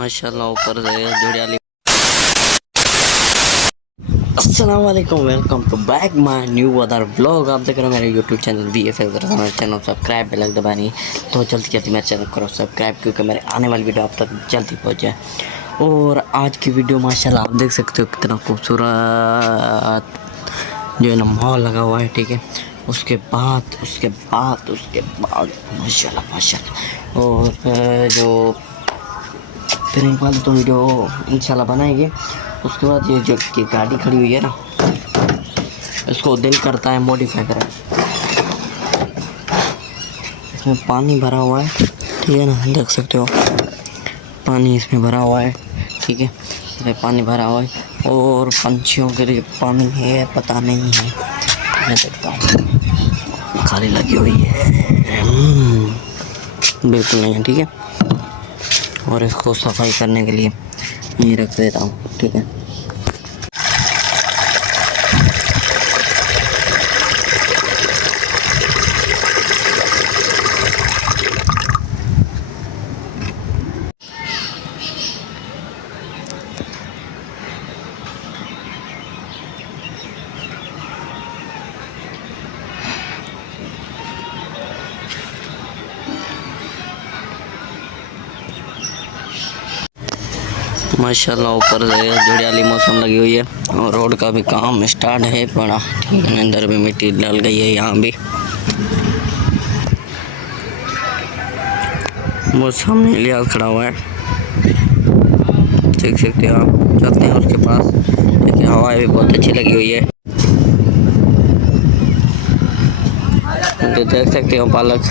माशाल्लाह ऊपर से जुड़ियाली। अस्सलाम वालेकुम, welcome to back my new other vlog. आप देख रहे हो मेरे यूट्यूब चैनल VFL मेरे चैनल सब्सक्राइब बेल दबानी, तो जल्दी जल्दी मेरे चैनल करो सब्सक्राइब, क्योंकि मेरे आने वाली वीडियो आप तक जल्दी पहुंच जाए। और आज की वीडियो माशाल्लाह आप देख सकते हो कितना खूबसूरत जो है ना मॉल लगा हुआ है, ठीक है। उसके बाद माशाल्लाह माशाल्लाह। और जो फिर एक बार तो वीडियो इंशाल्लाह बनाएंगे। उसके बाद ये जो की गाड़ी खड़ी हुई है ना, इसको दिल करता है मॉडिफाई करें। इसमें पानी भरा हुआ है, ठीक है ना, देख सकते हो पानी इसमें भरा हुआ है, ठीक है। इसमें पानी भरा हुआ है और पंछियों के लिए पानी है, पता नहीं है, मैं देखता हूँ। खाली लगी हुई है, बिल्कुल नहीं है, ठीक है। और इसको सफाई करने के लिए ये रख देता हूँ, ठीक है। माशाल्लाह ऊपर से जुड़ियाली मौसम लगी हुई है और रोड का भी काम स्टार्ट है बड़ा, ठीक है। अंदर भी मिट्टी डल गई है, यहाँ भी वो सामने लिहाज खड़ा हुआ है, देख सकते हो आप। चलते हैं उसके पास, देखिए हवा भी बहुत अच्छी लगी हुई है, तो देख सकते हो पालक,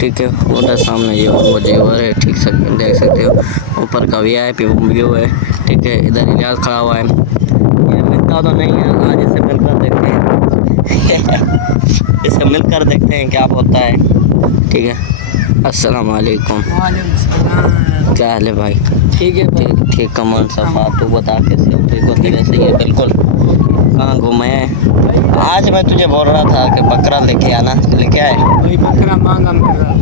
ठीक है। उधर सामने ये वो जेवर है, ठीक से देख सकते हो। ऊपर का VIP व्यू है, ठीक है। इधर इलियास खड़ा हुआ है, ये मिलता तो नहीं है, आज इसे मिलकर देखते हैं इसे मिलकर देखते हैं क्या होता है, ठीक है। अस्सलाम वालेकुम। क्या हाल है भाई? ठीक है, ठीक कमल सफा, तू बता कैसे हो? ठीक हो? तेरे सही है बिल्कुल। कहाँ घूमे? आज मैं तुझे बोल रहा था कि बकरा लेके आना, लेके आए? भाई बकरा मांगा मिल रहा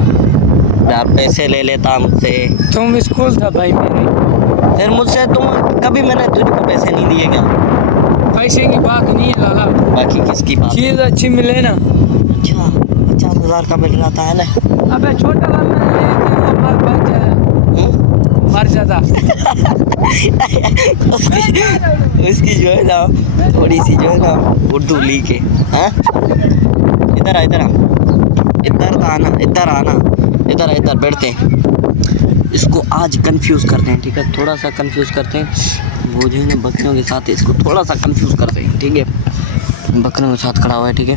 यार पैसे ले लेता मुझसे। तुम स्कूल था भाई मेरे, फिर मुझसे तुम कभी मैंने तुझको पैसे नहीं दिए क्या? पैसे की बात नहीं है लाला, बाकी किसकी बात? चीज अच्छी मिले ना। अच्छा 50,000 का मिल रहा था, है ना? अबे छोटा वाला मर जाता उसकी जो है ना थोड़ी सी जो है ना उर्दू लीक है। हाँ इधर आ, इधर आ, इधर आना, इधर आना, इधर इधर बैठते हैं। इसको आज कंफ्यूज करते हैं, ठीक है। थोड़ा सा कंफ्यूज करते हैं, वो जो है ना बकरियों के साथ इसको थोड़ा सा कंफ्यूज करते हैं, ठीक है। बकरियों के साथ खड़ा हुआ है, ठीक है।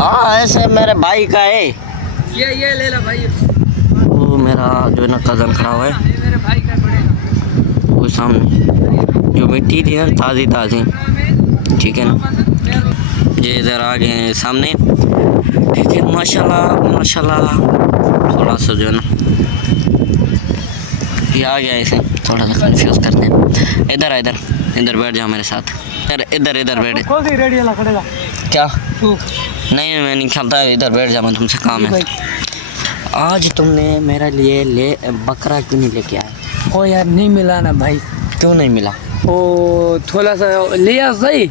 हाँ ऐसे मेरे भाई का है ये ले ला भाई। वो मेरा जो है ना कज़न खड़ा हुआ है, मेरे भाई का पड़ेगा वो सामने जो मिट्टी थी ना ताज़ी ताज़ी, ठीक है ना। ये इधर आ गए हैं सामने, ठीक है। माशाल्लाह माशाल्लाह। थोड़ा सा जो है ना ये आ गया, इसे थोड़ा सा कंफ्यूज करते हैं। इधर इधर इधर बैठ जाओ मेरे साथ, इधर इधर बैठे। क्या? नहीं मैं नहीं खेलता, इधर बैठ जा, मैं तुमसे काम है। आज तुमने मेरे लिए बकरा क्यों नहीं लेके आए? ओ यार नहीं मिला ना भाई। क्यों नहीं मिला? ओ थोड़ा सा लिया सही,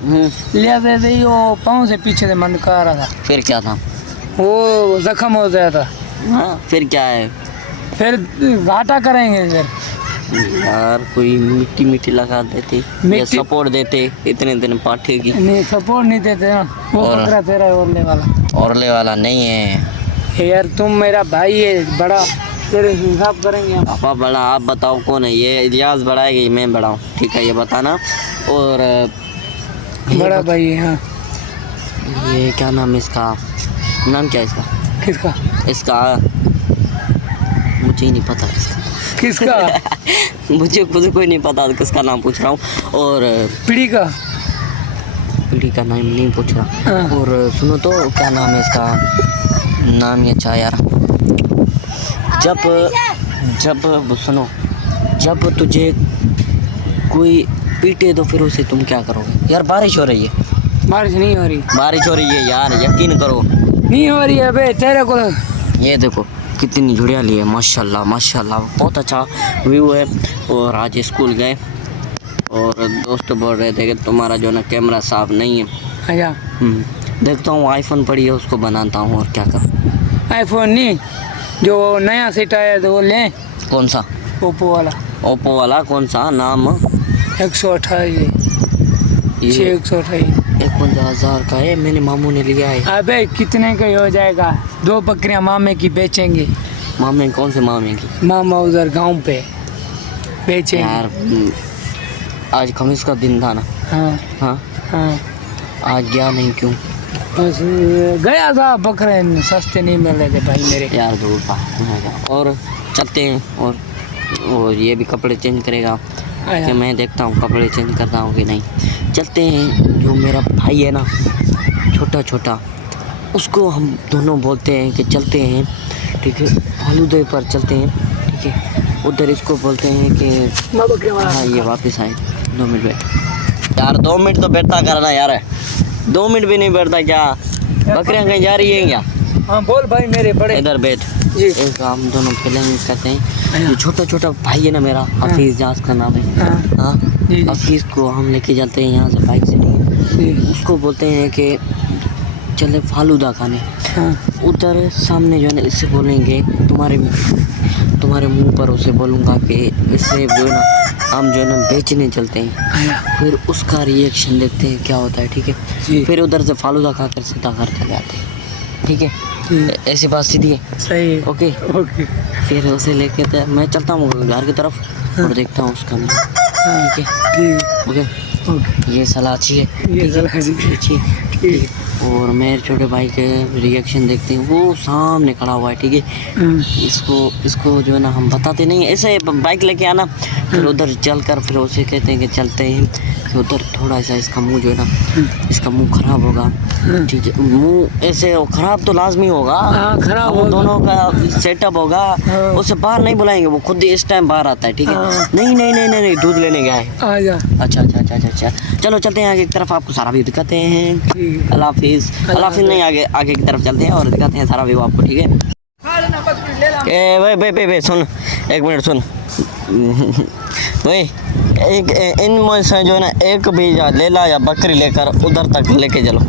लिया दे दी, वो पाँव से पीछे से मन कर रहा था। फिर क्या था? वो जख्म हो गया था। हाँ फिर क्या है? फिर घाटा करेंगे फिर। यार कोई मिट्टी मिट्टी लगा देते या सपोर्ट देते, इतने दिन पाठे की। नहीं सपोर्ट नहीं देते ना, वो बकरा तेरा है औरले वाला नहीं है यार। तुम मेरा भाई है बड़ा, तेरे हिसाब करेंगे हम। पापा बड़ा, आप बताओ कौन है? ये इलियास बड़ा है कि मैं बड़ा हूँ? ठीक है ये बताना। और बड़ा भाई है। हाँ ये क्या नाम है इसका? नाम क्या है इसका? किसका? इसका मुझे ही नहीं पता किसका मुझे खुद कोई नहीं पता किसका नाम पूछ रहा हूँ। और पीढ़ी का नाम नहीं पूछ रहा। और सुनो तो क्या नाम है इसका? नाम ये अच्छा यार। जब सुनो, जब तुझे कोई पीटे तो फिर उसे तुम क्या करोगे? यार बारिश हो रही है। बारिश नहीं हो रही। बारिश हो रही है यार, यकीन करो। नहीं हो रही है बे, तेरे को ये देखो कितनी हरियाली है, माशाल्लाह माशाल्लाह, बहुत अच्छा व्यू है। और आज स्कूल गए और दोस्त बोल रहे थे कि तुम्हारा जो ना कैमरा साफ नहीं है। अच्छा, देखता हूँ आईफोन पड़ी है उसको बनाता हूँ और क्या करूँ। आईफोन नहीं, जो नया सेट आया तो वो लें, कौन सा? ओप्पो वाला ओप्पो वाला कौन सा नाम? 128 ये 128। 51,000 का है, मेरे मामू ने लिया है। अबे कितने का ही हो जाएगा, 2 बकरियां मामे की बेचेंगे। मामे कौन से मामे की? मामा उधर गांव पे बेचेंगे यार आज खमीस का दिन था ना। हाँ हाँ हाँ, आज गया नहीं क्यों? बस गया था, बकरे सस्ते नहीं मिल रहे थे भाई मेरे। यार दूर पा और चलते हैं। और ये भी कपड़े चेंज करेगा कि मैं देखता हूँ कपड़े चेंज करता हूँ कि नहीं। चलते हैं। जो मेरा भाई है ना छोटा छोटा, उसको हम दोनों बोलते हैं कि चलते हैं, ठीक है, फालूदे पर चलते हैं, ठीक है। उधर इसको बोलते हैं कि हाँ ये वापस आए। 2 मिनट बैठ यार, 2 मिनट तो बैठता करना यार, 2 मिनट भी नहीं बैठता क्या? बकरियाँ कहीं जा रही हैं क्या? हाँ बोल भाई मेरे बड़े। इधर बैठ। जी। एक हम दोनों फिल्म करते हैं। ये छोटा छोटा भाई है ना मेरा, हफीज़ जास का नाम है। हाँ जी। हफीज़ को हम लेके जाते हैं यहाँ से बाइक से नहीं, उसको बोलते हैं कि चले फालूदा खाने। हाँ उधर सामने जो है ना इससे बोलेंगे तुम्हारे मुंह पर उसे बोलूँगा कि इससे जो है ना हम जो है ना बेचने चलते हैं, फिर उसका रिएक्शन देखते हैं क्या होता है, ठीक है। जी। फिर उधर से फालूदा खाकर सीधा घर चले आते हैं, ठीक है। ऐसी बात सीधी है, सही है। ओके ओके फिर उसे लेके तो मैं चलता हूँ घर की तरफ और देखता हूँ उसका मुंह, ठीक है। ठीक ओके ओके, ये सलाह अच्छी है, ये सलाह अच्छी है, ठीक है। और मेरे छोटे भाई के रिएक्शन देखते हैं, वो सामने खड़ा हुआ है, ठीक है। इसको जो है ना हम बताते नहीं, ऐसे बाइक लेके आना, फिर उधर चल कर फिर उसे कहते हैं कि चलते हैं, फिर उधर थोड़ा सा इसका मुंह जो है ना इसका मुंह खराब होगा, ठीक है। मुंह ऐसे खराब तो लाजमी होगा, खराब वो होगा। दोनों का सेटअप होगा। उसे बाहर नहीं बुलाएंगे, वो खुद इस टाइम बाहर आता है, ठीक है। नहीं नहीं नहीं नहीं नहीं, दूध लेने गया है। आजा। अच्छा अच्छा अच्छा अच्छा, चलो चलते हैं आगे की तरफ, आपको सारा व्यू दिखाते हैं। ठीक अल्लाह हाफिज़। अल्लाह हाफिज़ नहीं, आगे आगे की तरफ चलते हैं और दिखाते हैं सारा व्यू आपको, ठीक है। ए भाई सुन, 1 मिनट सुन भाई, एक इन से जो है ना एक भी ले ला या बकरी लेकर उधर तक लेके चलो,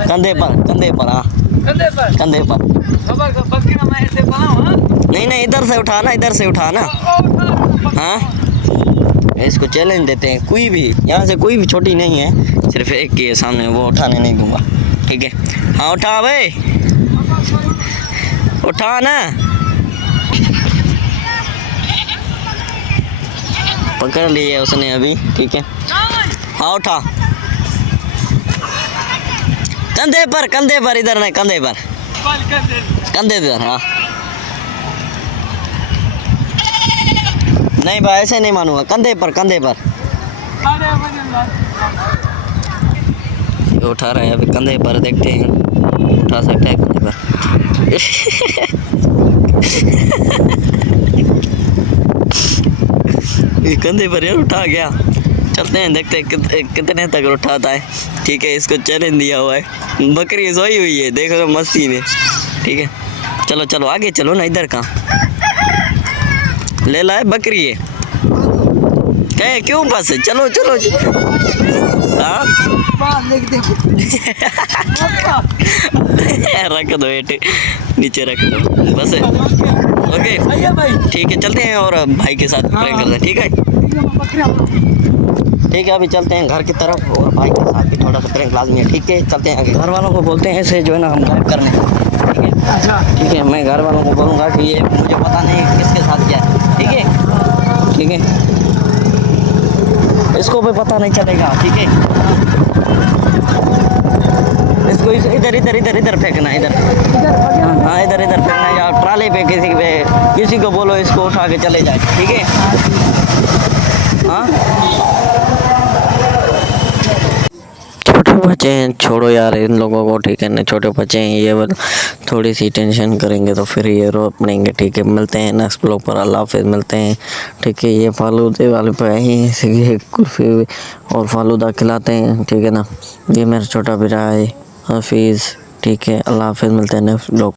कंधे पर हाँ, कंधे पर। मैं ऐसे बनाऊं? हाँ? नहीं नहीं, इधर से उठाना हाँ। इसको चैलेंज देते हैं, कोई भी यहाँ से कोई भी छोटी नहीं है, सिर्फ एक की है सामने, वो उठाने नहीं दूंगा, ठीक है। हाँ उठा भाई, उठा ना, पकड़ लिए उसने अभी, ठीक है। हाँ उठा, कंधे पर इधर नहीं, कंधे इधर। हाँ नहीं भाई ऐसे नहीं मानूंगा, कंधे पर ये उठा रहे हैं अभी, कंधे पर, देखते हैं उठा सकता है कंधे पर। ये कंधे पर यार उठा गया, चलते हैं देखते हैं कितने तक उठाता है, ठीक है। इसको चैलेंज दिया हुआ है, बकरी सोई हुई है, देखो मस्ती में, ठीक है। चलो चलो आगे चलो ना, इधर कहाँ ले लाए बकरी है, कहे क्यों बस, चलो हाँ रख दो नीचे रख दो बस, ओके ठीक है। चलते हैं और भाई के साथ प्रैंक करते हैं, ठीक है। अभी चलते हैं घर की तरफ और भाई के साथ भी थोड़ा सा प्रैंक लाजमी है, ठीक है। चलते हैं आगे, घर वालों को बोलते हैं ऐसे जो है ना हम गायब करने, ठीक है। ठीक है, मैं घर वालों को बोलूँगा कि ये मुझे पता नहीं किसके साथ क्या है, ठीक है। इसको भी पता नहीं चलेगा, ठीक है। इसको इधर फेंकना, इधर हाँ, इधर फेंकना, या ट्राले पे किसी को बोलो इसको उठा के चले जाए, ठीक है। हाँ छोटे बच्चे हैं, छोड़ो यार इन लोगों को, ठीक है ना। छोटे बच्चे हैं ये, थोड़ी सी टेंशन करेंगे तो फिर ये रो पड़ेंगे, ठीक है। मिलते हैं नेक्स्ट ब्लॉग पर, अल्लाह हाफिज़, मिलते हैं, ठीक है। ये फालूदे वाले पे ही कुल्फी और फालूदा खिलाते हैं, ठीक है ना। ये मेरा छोटा बेटा है हाफिज़, ठीक है। अल्लाह हाफिज़, मिलते हैं नेक्स्ट ब्लॉग।